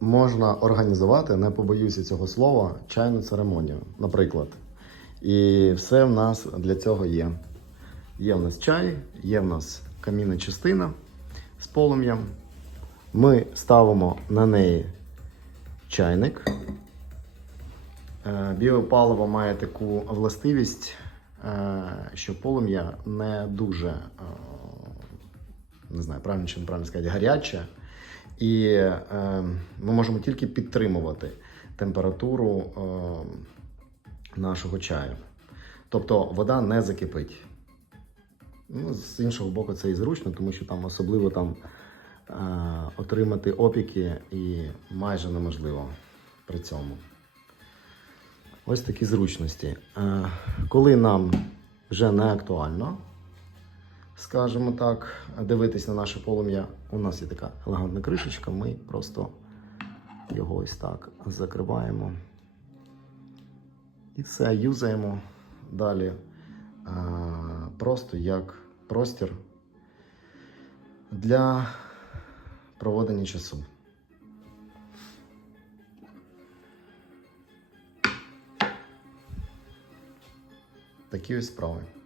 можна організувати, не побоюся цього слова, чайну церемонію, наприклад. І все в нас для цього є. Є в нас чай, є в нас камінна частина з полум'ям. Ми ставимо на неї чайник. Е, Біопаливо має таку властивість, е, що полум'я не дуже, е, не знаю, правильно чи неправильно сказати, гаряче. І е, ми можемо тільки підтримувати температуру е, нашого чаю. Тобто вода не закипить. Ну, з іншого боку, це і зручно, тому що там особливо там е, отримати опіки і майже неможливо при цьому. Ось такі зручності. Е, коли нам вже не актуально, скажімо так, дивитись на наше полум'я, у нас є така елегантна кришечка, ми просто його ось так закриваємо. І все, юзаємо далі е, просто як простір для проведення часу. Такі ось справи.